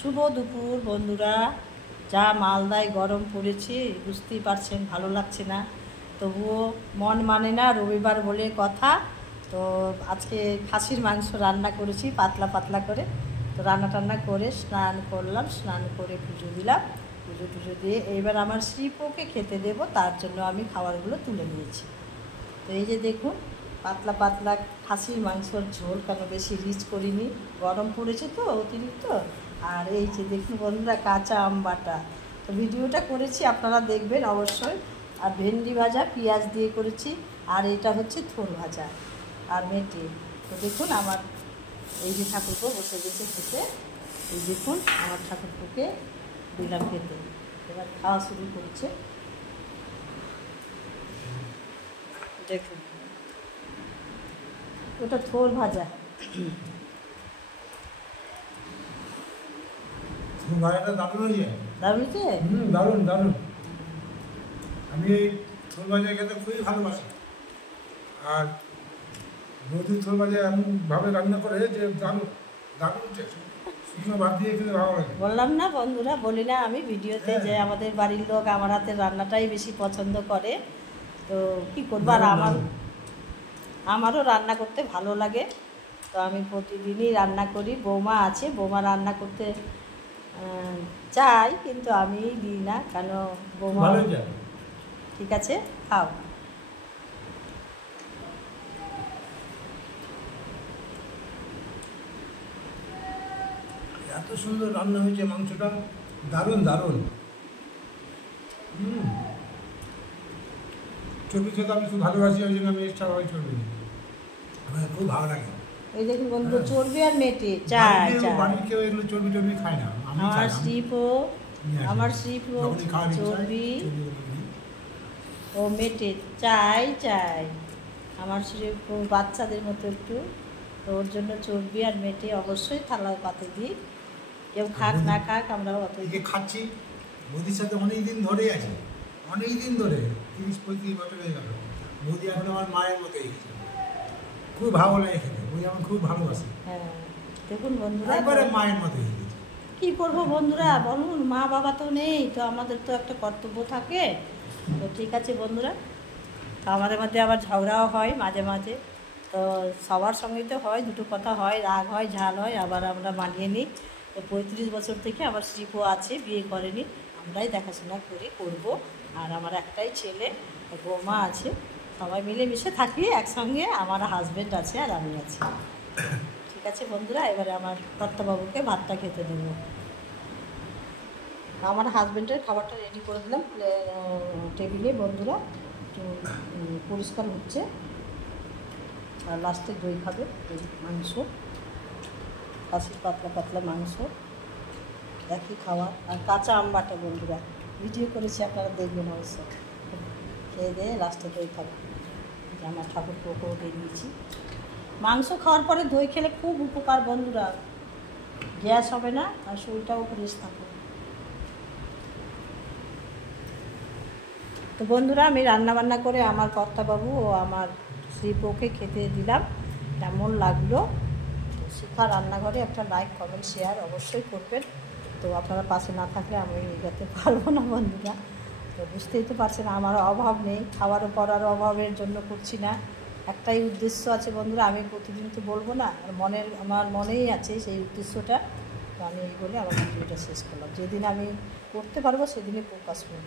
শুভ দুপুর বন্ধুরা। যা মালদায় গরম পড়েছে বুঝতেই পারছেন, ভালো লাগছে না, তবুও মন মানে না, রবিবার বলে কথা। তো আজকে খাসির মাংস রান্না করেছি পাতলা পাতলা করে। তো রান্না টান্না করে স্নান করলাম, স্নান করে পুজো দিলাম, পুজো টুজো দিয়ে এইবার আমার শ্রীপোকে খেতে দেব, তার জন্য আমি খাবারগুলো তুলে নিয়েছি। তো এই যে দেখুন, পাতলা পাতলা খাসির মাংসর ঝোল, কেন বেশি রিচ করিনি, গরম পড়েছে তো অতিরিক্ত। আর এই যে দেখুন বন্ধুরা, কাঁচা আম বাটা। তো ভিডিওটা করেছি, আপনারা দেখবেন অবশ্যই। আর ভেন্ডি ভাজা পেঁয়াজ দিয়ে করেছি, আর এটা হচ্ছে থোর ভাজা আর মেটে। তো দেখুন আমার এই যে ঠাকুরপো বসে গেছে খেতে। এই দেখুন আমার ঠাকুরপোকে দিলাম খেতে, এবার খাওয়া শুরু করছে। দেখুন ওটা থোর ভাজা। ভাজাটা দারুণ হয়েছে। দারুণ হয়েছে? দারুণ দারুণ। আমি এই থোর ভাজা খেতে খুবই ভালোবাসি। আর নদীর থোর ভাজা এমনভাবে রান্না করে যে দারুণ দারুণ টেস্ট। শুকনো ভাত দিয়ে খেতে ভালো লাগে। বললাম না বন্ধুরা, বলি না আমি ভিডিওতে যে আমাদের বাড়ির লোক আমার হাতের রান্নাটাই বেশি পছন্দ করে। তো কী করবো, আর আমারও রান্না করতে ভালো লাগে। তো আমি প্রতিদিনই রান্না করি। বৌমা আছে, বৌমা রান্না করতে চাই, কিন্তু আমি দিই না, কেন বৌমা। ঠিক আছে, খাও। এত সুন্দর রান্না হয়েছে মাংসটা, দারুণ দারুণ। চর্বি খেতে আমি খুব ভালোবাসি, ওই জন্য আমি এক্সট্রা ভাবে চর্বি নিই। আমার খুব ভালো লাগে। এই দেখুন বন্ধু, চর্বি আর মেটে চাই চাই। বাড়ির কেউ এগুলো চর্বি টর্বি খায় না। আমার শ্রীপো, আমার শ্রীপো চর্বি ও মেটে চাই চাই। আমার শ্রীপো বাচ্চাদের মতো একটু, তো ওর জন্য চর্বি আর মেটে অবশ্যই থালা পাতে দিই। কেউ খাক না খাক, আমরা অত খাচ্ছি। মোদির সাথে অনেক দিন ধরেই আছে, অনেক দিন ধরে 30-35 বছর হয়ে গেল। মোদি এখন আমার মায়ের মতো হয়ে গেছে, খুব ভালো লাগে খেতে। ওই আমার খুব ভালোবাসে। হ্যাঁ দেখুন বন্ধুরা, একবারে মায়ের মতো হয়ে গেছে। কী করবো বন্ধুরা বলুন, মা বাবা তো নেই, তো আমাদের তো একটা কর্তব্য থাকে। তো ঠিক আছে বন্ধুরা, তো আমাদের মধ্যে আবার ঝগড়াও হয় মাঝে মাঝে। তো সবার সঙ্গেই তো হয়, দুটো কথা হয়, রাগ হয়, ঝাল হয়, আবার আমরা মানিয়ে নিই। তো 35 বছর থেকে আমার শ্রীপো আছে, বিয়ে করেনি, আমরাই দেখাশোনা করি, করব। আর আমার একটাই ছেলে, বৌমা আছে, সবাই মিলেমিশে থাকি একসঙ্গে। আমার হাজব্যান্ড আছে আর আমি আছি। ঠিক আছে বন্ধুরা, এবারে আমার কর্তাবাবুকে ভাতটা খেতে দেবো। আমার হাজব্যান্ডের খাবারটা রেডি করে দিলাম টেবিলে বন্ধুরা, একটু পরিষ্কার হচ্ছে। আর লাস্টে দই খাবে, মাংস, খাসির পাতলা পাতলা মাংস, একই খাওয়া। আর কাঁচা আম বাটা বন্ধুরা, ভিডিও করেছি, আপনারা দেখবেন অবশ্য। খেয়ে দিয়ে লাস্টে দই খাবে। আমার ঠাকুরপোকেও দিয়ে দিয়েছি। মাংস খাওয়ার পরে দই খেলে খুব উপকার বন্ধুরা, গ্যাস হবে না আর শরীরটাও ফ্রেশ থাকবে। তো বন্ধুরা, আমি রান্নাবান্না করে আমার কর্তাবাবু ও আমার শ্রীপোকে খেতে দিলাম। কেমন লাগলো শিখা রান্নাঘরে একটা লাইক কমেন্ট শেয়ার অবশ্যই করবেন। তো আপনারা পাশে না থাকলে আমি যেতে পারবো না বন্ধুরা। তো বুঝতেই তো পারছেন, আমার অভাব নেই, খাওয়ারও পড়ারও অভাবের জন্য করছি না। একটাই উদ্দেশ্য আছে বন্ধুরা, আমি প্রতিদিন তো বলবো না, আর আমার মনেই আছে সেই উদ্দেশ্যটা। তো আমি এই বলে আমার ভিডিওটা শেষ করলাম। যেদিন আমি করতে পারবো সেদিনই প্রকাশ করব।